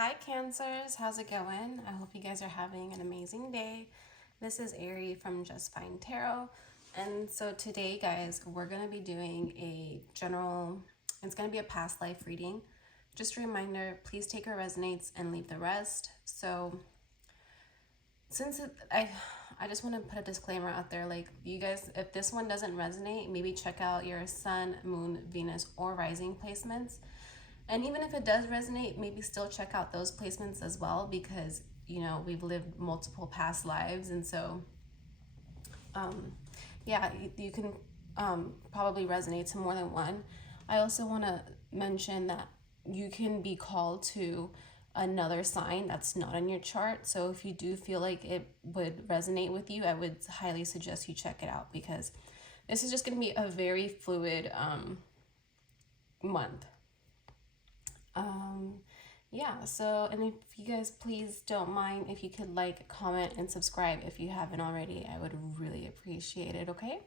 Hi Cancers, how's it going? I hope you guys are having an amazing day. This is Ari from Just Fine Tarot. And so today, guys, we're going to be doing a general, it's going to be a past life reading. Just a reminder, please take what resonates and leave the rest. So I just want to put a disclaimer out there, like, you guys, if this one doesn't resonate, maybe check out your sun, moon, Venus, or rising placements. And even if it does resonate, maybe still check out those placements as well, because, you know, we've lived multiple past lives. And so, yeah, you can probably resonate to more than one. I also want to mention that you can be called to another sign that's not in your chart. So if you do feel like it would resonate with you, I would highly suggest you check it out, because this is just going to be a very fluid month. Yeah, so, and if you guys please don't mind if you could like, comment, and subscribe if you haven't already, I would really appreciate it, okay?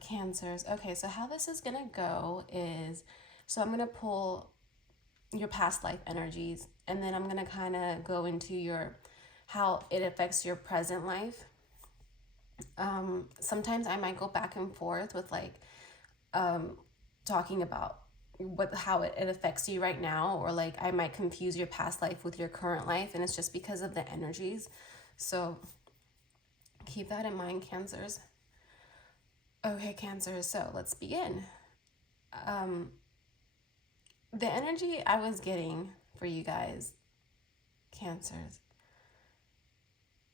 Cancers. Okay, so how this is gonna go is, so I'm gonna pull your past life energies, and then I'm gonna kind of go into your, how it affects your present life. Sometimes I might go back and forth with like talking about how it affects you right now, or like I might confuse your past life with your current life, and it's just because of the energies. So keep that in mind, Cancers. Okay, Cancers, so let's begin. The energy I was getting for you guys, Cancers,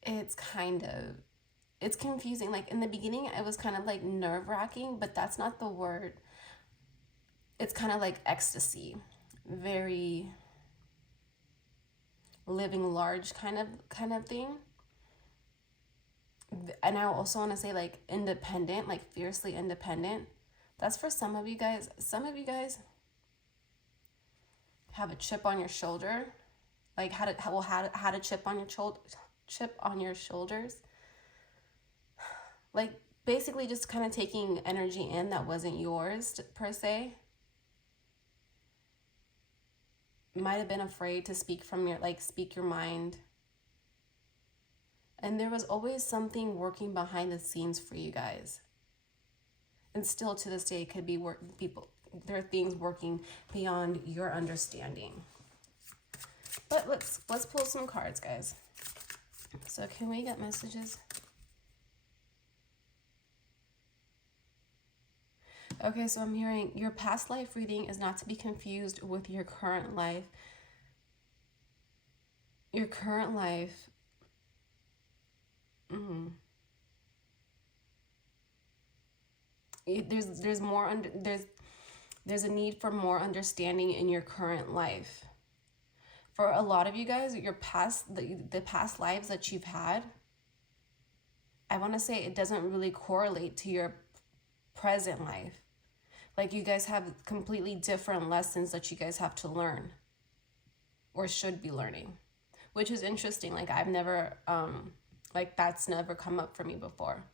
it's confusing. Like in the beginning it was kind of like nerve-wracking, but that's not the word. It's kind of like ecstasy, very living large kind of thing. And I also want to say like independent, like fiercely independent. That's for some of you guys. Some of you guys have a chip on your shoulder, like had a chip on your shoulders, like basically just kind of taking energy in that wasn't yours per se. Might have been afraid to speak your mind. And there was always something working behind the scenes for you guys. And still to this day, it could be there are things working beyond your understanding. But let's pull some cards, guys. So can we get messages? Okay, so I'm hearing your past life reading is not to be confused with your current life. Your current life, there's a need for more understanding in your current life. For a lot of you guys, your the past lives that you've had, I want to say it doesn't really correlate to your present life. Like you guys have completely different lessons that you guys have to learn or should be learning, which is interesting. Like I've never, like that's never come up for me before.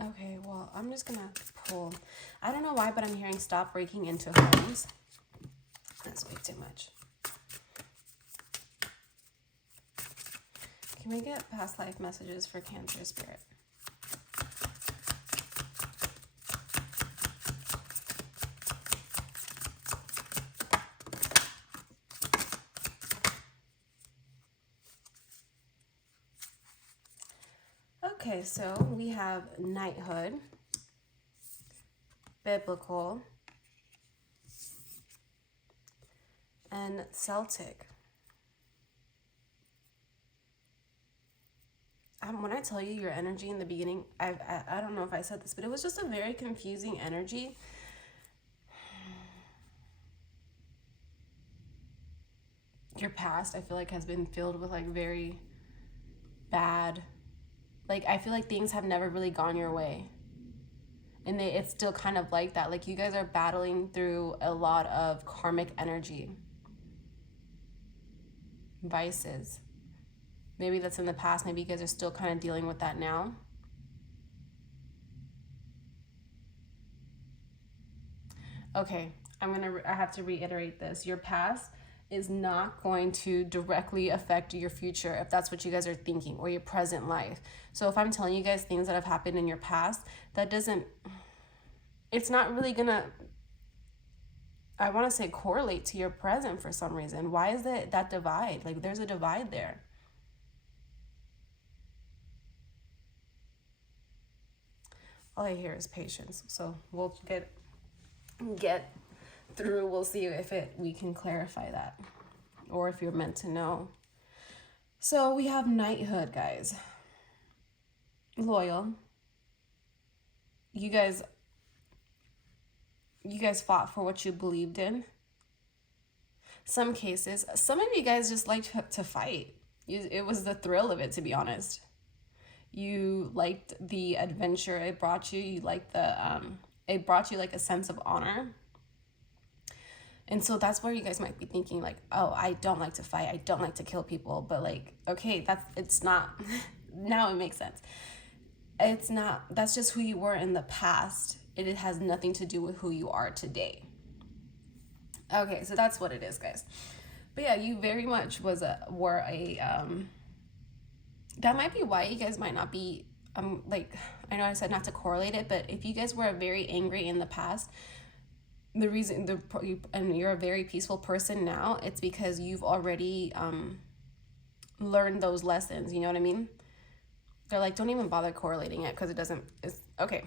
Okay, well, I'm just gonna pull. I don't know why, but I'm hearing stop breaking into homes. That's way too much. Can we get past life messages for Cancer Spirit? Okay, so we have knighthood, biblical, and Celtic. When I tell you your energy in the beginning, I don't know if I said this, but it was just a very confusing energy. Your past, I feel like, has been filled with like very bad, like I feel like things have never really gone your way. And it's still kind of like that. Like you guys are battling through a lot of karmic energy, vices. Maybe that's in the past. Maybe you guys are still kind of dealing with that now. Okay, I have to reiterate this. Your past is not going to directly affect your future if that's what you guys are thinking, or your present life. So if I'm telling you guys things that have happened in your past, that doesn't, it's not really gonna, I want to say, correlate to your present for some reason. Why is that divide? Like, there's a divide there. All I hear is patience. So we'll get through. We'll see if we can clarify that, or if you're meant to know. So we have knighthood, guys. Loyal. You guys fought for what you believed in. Some cases, some of you guys just liked to fight. It was the thrill of it, to be honest. You liked the adventure it brought you. You liked it brought you like a sense of honor. And so that's where you guys might be thinking like, oh, I don't like to fight. I don't like to kill people. But like, okay, it's not, now it makes sense. It's not, that's just who you were in the past. It has nothing to do with who you are today. Okay, so that's what it is, guys. But yeah, you very much were a that might be why you guys might not be like, I know I said not to correlate it, but if you guys were very angry in the past, the reason and you're a very peaceful person now, it's because you've already learned those lessons. You know what I mean? They're like, don't even bother correlating it because it's okay.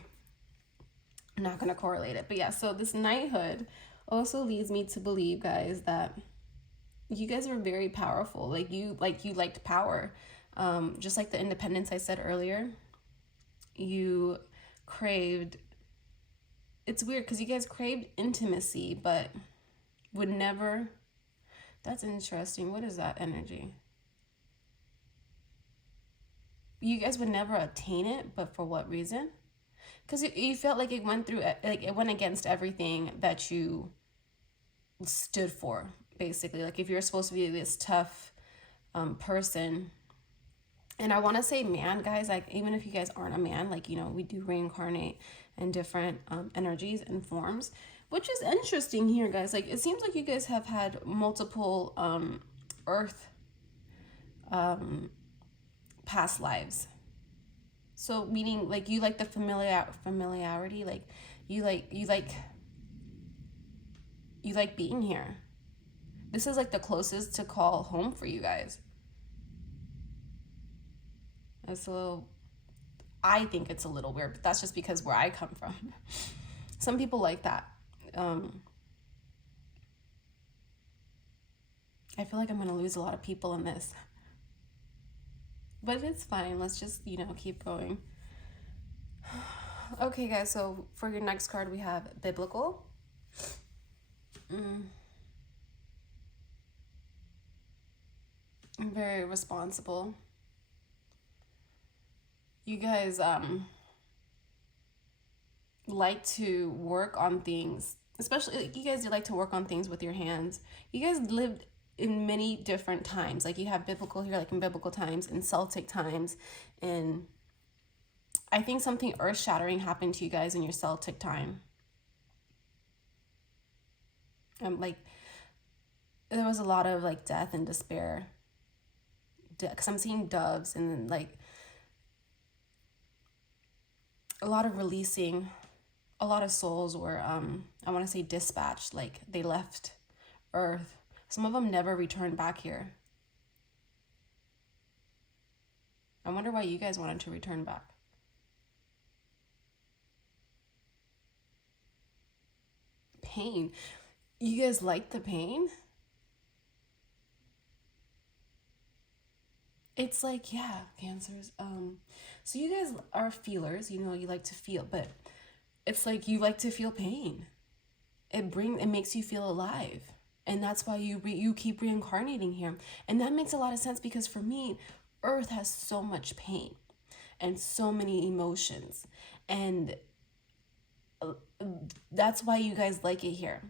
I'm not gonna correlate it. But yeah, so this knighthood also leads me to believe, guys, that you guys are very powerful. You liked power. Just like the independence I said earlier, you craved, it's weird because you guys craved intimacy, but would never, that's interesting. What is that energy? You guys would never attain it, but for what reason? Because you felt like it went against everything that you stood for, basically. Like, if you're supposed to be this tough person, and I want to say man, guys, like, even if you guys aren't a man, like, you know, we do reincarnate in different energies and forms, which is interesting here, guys. Like, it seems like you guys have had multiple earth past lives. So meaning, like, you like the familiarity, like you like being here. This is like the closest to call home for you guys. It's a little, I think it's a little weird, but that's just because where I come from. Some people like that. I feel like I'm gonna lose a lot of people in this, but it's fine. Let's just, you know, keep going. Okay, guys, so for your next card we have biblical. Very responsible. You guys like to work on things, especially you guys like to work on things with your hands. You guys lived in many different times. Like, you have biblical here, like in biblical times, in Celtic times, and I think something earth-shattering happened to you guys in your Celtic time. Like, there was a lot of like death and despair, because I'm seeing doves, and then like a lot of releasing. A lot of souls were I want to say dispatched, like they left earth. Some of them never returned back here. I wonder why you guys wanted to return back. Pain. You guys like the pain? It's like, yeah, Cancers. So you guys are feelers, you know, you like to feel, but it's like you like to feel pain. It makes you feel alive. And that's why you keep reincarnating here. And that makes a lot of sense, because for me, Earth has so much pain and so many emotions. And that's why you guys like it here.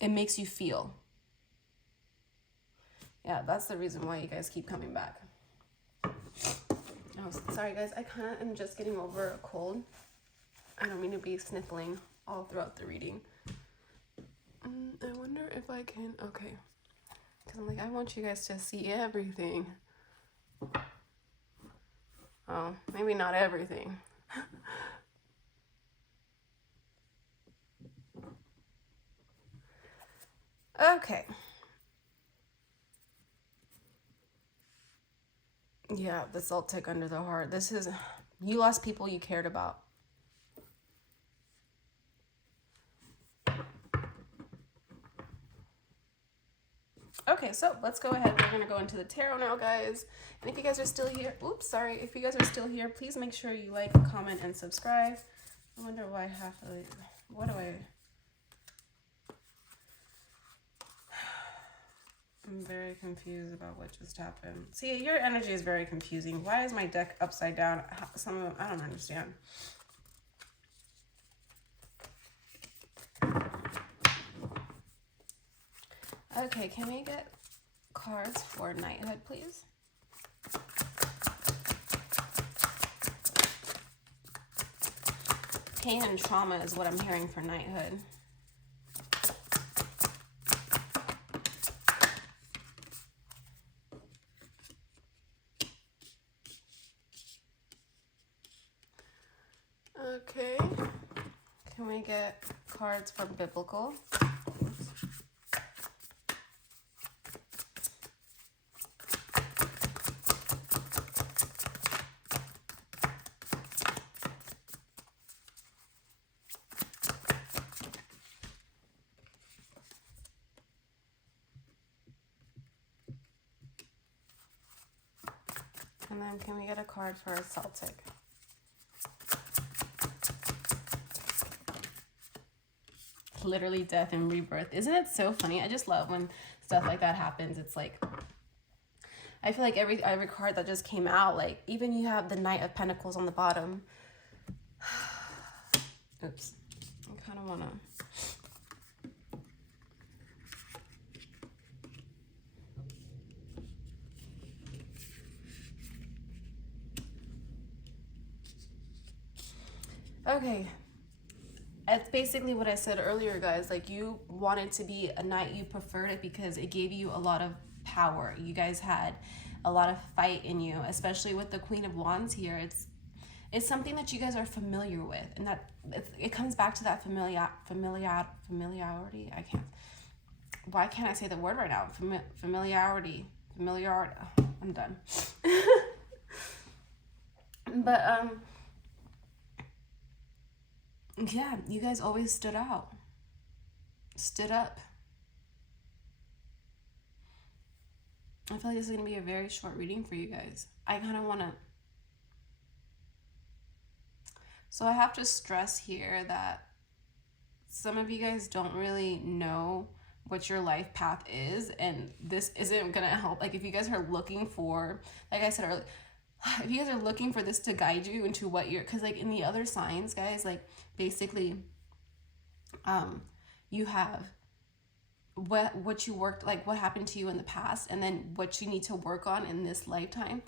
It makes you feel. Yeah, that's the reason why you guys keep coming back. Oh, sorry guys, I kind of am just getting over a cold. I don't mean to be sniffling all throughout the reading. I wonder if I can, okay. Because I'm like, I want you guys to see everything. Oh, maybe not everything. Okay. Yeah, the Celtic under the heart. This is, you lost people you cared about. Okay, so let's go ahead. We're going to go into the tarot now, guys. And if you guys are still here, oops, sorry. If you guys are still here, please make sure you like, comment, and subscribe. I wonder why half of it, what do I... I'm very confused about what just happened. See, your energy is very confusing. Why is my deck upside down? Some of them, I don't understand. Okay, can we get cards for knighthood, please? Pain and trauma is what I'm hearing for knighthood. Okay, can we get cards for biblical? And then can we get a card for a Celtic? Literally death and rebirth. Isn't it so funny? I just love when stuff like that happens. It's like, I feel like every card that just came out, like even you have the Knight of Pentacles on the bottom. Oops. I kind of want to... Okay. It's basically what I said earlier, guys. Like, you wanted to be a knight. You preferred it because it gave you a lot of power. You guys had a lot of fight in you, especially with the Queen of Wands here. It's something that you guys are familiar with, and that it comes back to that familiarity. Why can't I say the word right now? Familiarity. I'm done. But yeah, you guys always stood up. I feel like this is going to be a very short reading for you guys. I kind of want to... So I have to stress here that some of you guys don't really know what your life path is, and this isn't going to help. Like, if you guys are looking for, like I said earlier, if you guys are looking for this to guide you into what you're... Because, like, in the other signs, guys, like, basically, you have what you worked, like what happened to you in the past, and then what you need to work on in this lifetime.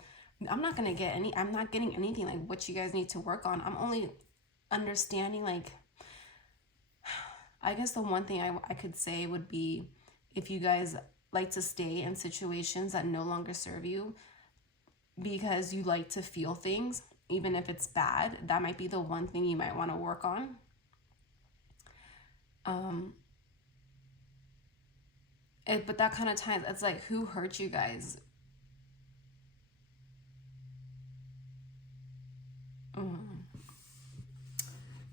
I'm not getting anything like what you guys need to work on. I'm only understanding, like, I guess the one thing I could say would be, if you guys like to stay in situations that no longer serve you because you like to feel things, even if it's bad, that might be the one thing you might want to work on. But that kind of time, it's like, who hurt you guys?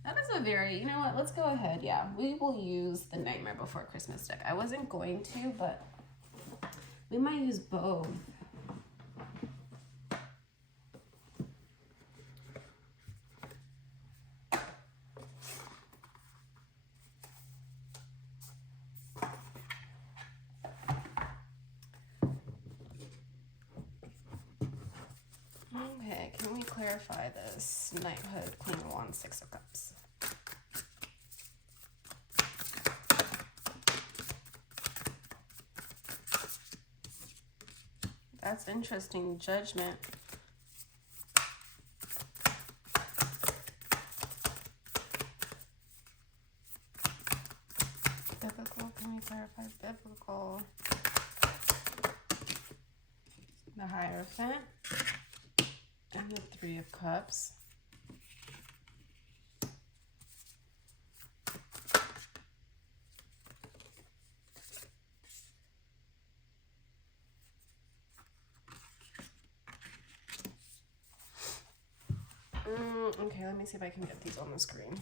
That is a very, you know what, let's go ahead. Yeah, we will use the Nightmare Before Christmas deck. I wasn't going to, but we might use both. Okay, can we clarify this? Knighthood, Queen of Wands, Six of Cups. that's interesting. Judgment. Biblical, can we clarify biblical? The Hierophant and the Three of Cups. Okay, let me see if I can get these on the screen.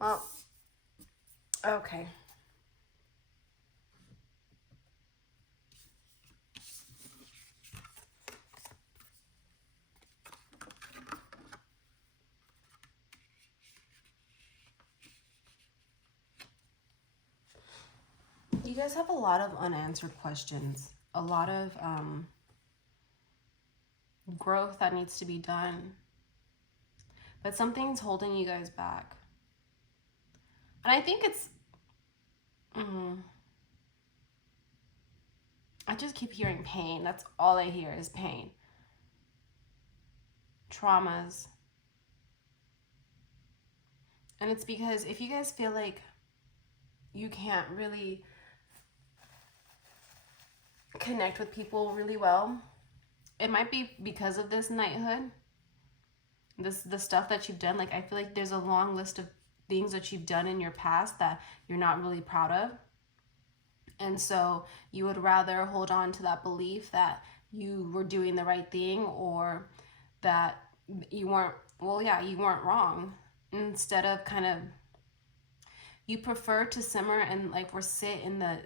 Well, okay. You guys have a lot of unanswered questions, a lot of growth that needs to be done, but something's holding you guys back. And I think it's, I just keep hearing pain. That's all I hear is pain. Traumas. And it's because if you guys feel like you can't really connect with people really well, it might be because of this knighthood. The stuff that you've done. Like, I feel like there's a long list of things that you've done in your past that you're not really proud of. And so you would rather hold on to that belief that you were doing the right thing, or that you weren't, well, yeah, you weren't wrong. Instead of kind of, you prefer to simmer and like, or sit in the,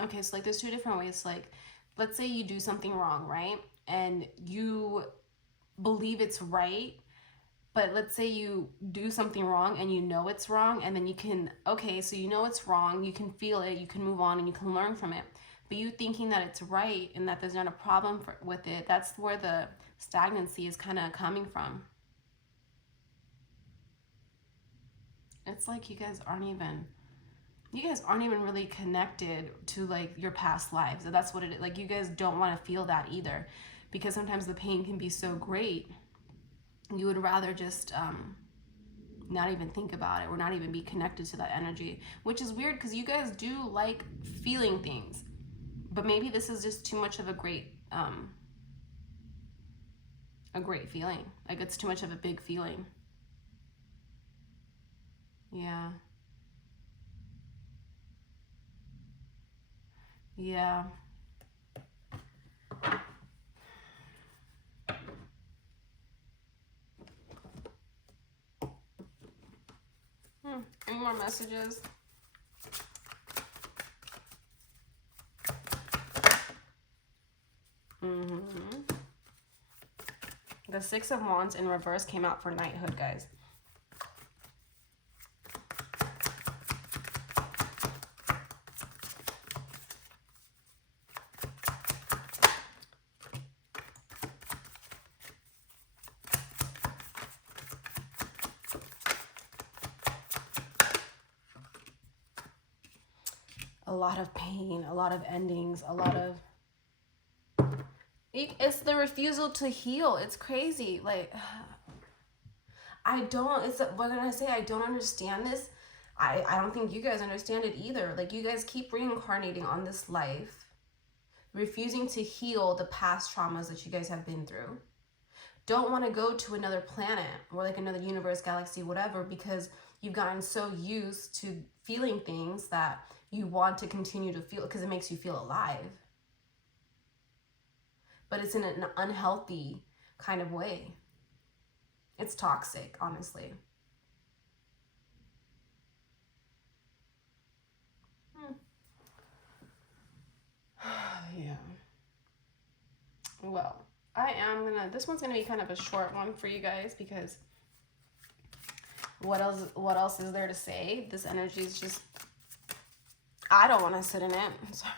okay, so like there's two different ways. Like, let's say you do something wrong, right? And you believe it's right, but let's say you do something wrong and you know it's wrong, and then you can, okay, so you know it's wrong, you can feel it, you can move on, and you can learn from it. But you thinking that it's right and that there's not a problem with it, that's where the stagnancy is kind of coming from. It's like you guys aren't even really connected to like your past lives. And that's what it is. Like, you guys don't want to feel that either, because sometimes the pain can be so great. You would rather just not even think about it, or not even be connected to that energy, which is weird because you guys do like feeling things, but maybe this is just too much of a great feeling. Like, it's too much of a big feeling. Yeah. Yeah. Any more messages? The Six of Wands in reverse came out for knighthood, guys. A lot of pain, a lot of endings, a lot of... It's the refusal to heal. It's crazy. Like, I don't understand this. I don't think you guys understand it either. Like, you guys keep reincarnating on this life, refusing to heal the past traumas that you guys have been through. Don't want to go to another planet or like another universe, galaxy, whatever, because you've gotten so used to feeling things that you want to continue to feel, because it makes you feel alive. But it's in an unhealthy kind of way. It's toxic, honestly. Yeah. Well, this one's gonna be kind of a short one for you guys, because What else is there to say? This energy is just, I don't want to sit in it. Sorry.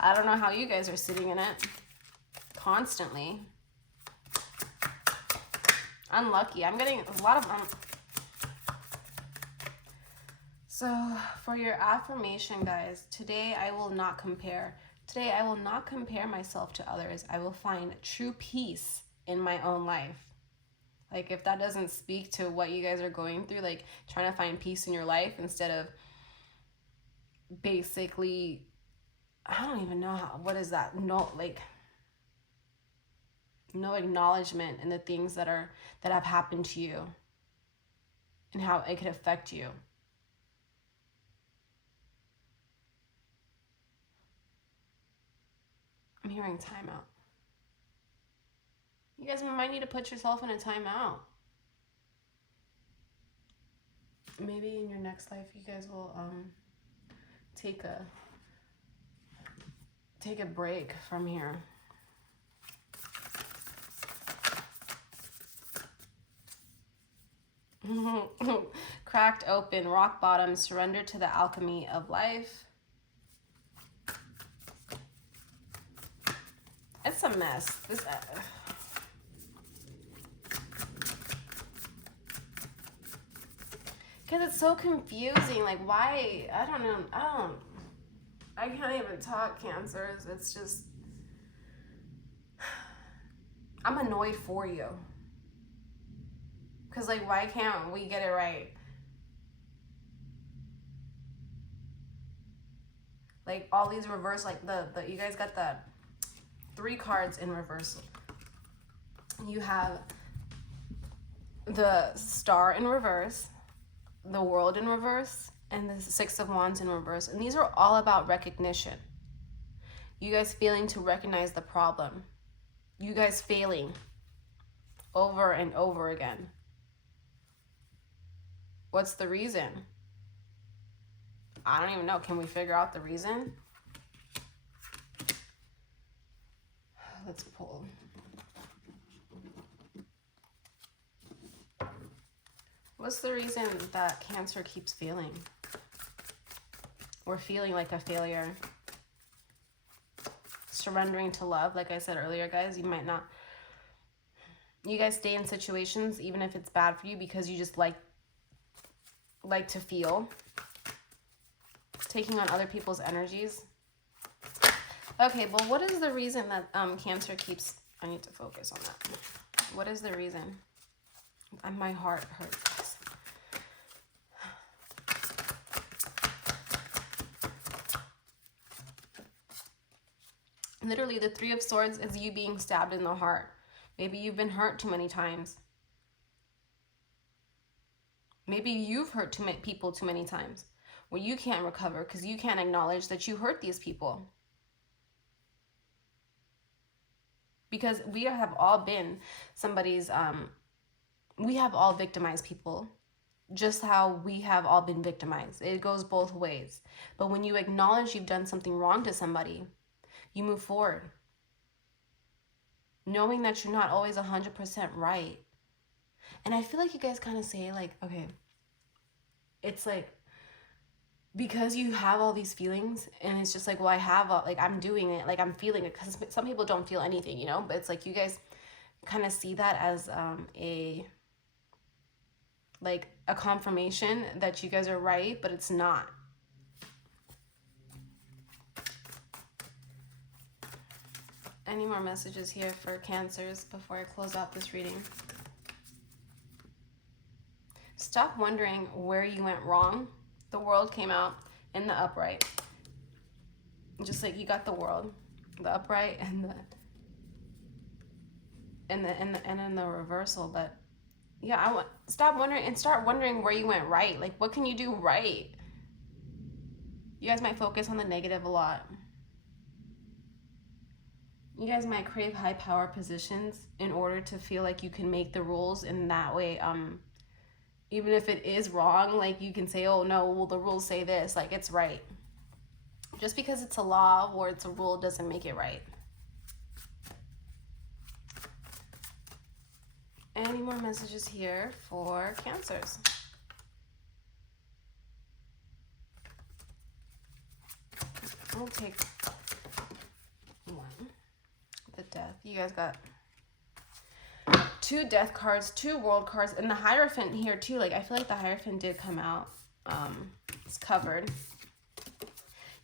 I don't know how you guys are sitting in it constantly. Unlucky. I'm getting a lot of so for your affirmation, guys, today I will not compare. Today I will not compare myself to others. I will find true peace in my own life. Like, if that doesn't speak to what you guys are going through, like trying to find peace in your life instead of basically, I don't even know how, what is that? No, like, no acknowledgement in the things that have happened to you and how it could affect you. I'm hearing timeout. You guys might need to put yourself in a timeout. Maybe in your next life, you guys will take a break from here. Cracked open, rock bottom, surrender to the alchemy of life. It's a mess. This because it's so confusing. Like, why? I don't know. I can't even talk, Cancers. It's just, I'm annoyed for you. Because, like, why can't we get it right? Like, all these reverse, like, you guys got the 3 cards in reverse. You have the Star in reverse, the World in reverse, and the 6 of Wands in reverse. And these are all about recognition. You guys failing to recognize the problem. You guys failing over and over again. What's the reason? I don't even know. Can we figure out the reason? Let's pull. What's the reason that Cancer keeps failing? We're feeling like a failure. Surrendering to love, like I said earlier, guys, you might not. You guys stay in situations, even if it's bad for you, because you just like to feel. Taking on other people's energies. Okay, well, what is the reason that Cancer keeps... I need to focus on that. What is the reason? My heart hurts. Literally, the 3 of Swords is you being stabbed in the heart. Maybe you've been hurt too many times. Maybe you've hurt people too many times, where you can't recover because you can't acknowledge that you hurt these people. Because we have all been somebody's, we have all victimized people, just how we have all been victimized. It goes both ways. But when you acknowledge you've done something wrong to somebody, you move forward. Knowing that you're not always 100% right. And I feel like you guys kind of say, like, okay, it's like, because you have all these feelings, and it's just like, well, I have, like, I'm doing it, like, I'm feeling it, because some people don't feel anything, you know, but it's like, you guys kind of see that as a confirmation that you guys are right, but it's not. Any more messages here for Cancers before I close out this reading? Stop wondering where you went wrong. The World came out in the upright. Just like you got the World, the upright, and then the reversal. But yeah, stop wondering and start wondering where you went right. Like, what can you do right? You guys might focus on the negative a lot. You guys might crave high power positions in order to feel like you can make the rules, and that way, even if it is wrong, like, you can say, oh no, well, the rules say this, like, it's right. Just because it's a law or it's a rule doesn't make it right. Any more messages here for Cancers? I'll take one. The Death. You guys got 2 Death cards, 2 World cards, and the Hierophant here too. Like, I feel like the Hierophant did come out. It's covered.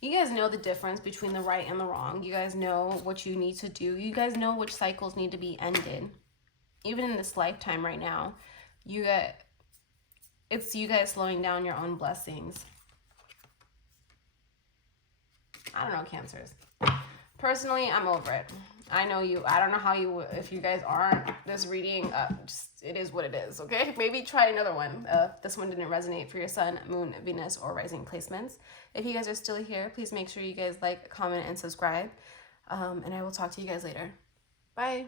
You guys know the difference between the right and the wrong. You guys know what you need to do. You guys know which cycles need to be ended. Even in this lifetime right now, it's you guys slowing down your own blessings. I don't know, Cancers. Personally, I'm over it. I know you. I don't know how you, if you guys aren't this reading, just, it is what it is, okay? Maybe try another one. This one didn't resonate for your Sun, Moon, Venus, or Rising placements. If you guys are still here, please make sure you guys like, comment, and subscribe. And I will talk to you guys later. Bye.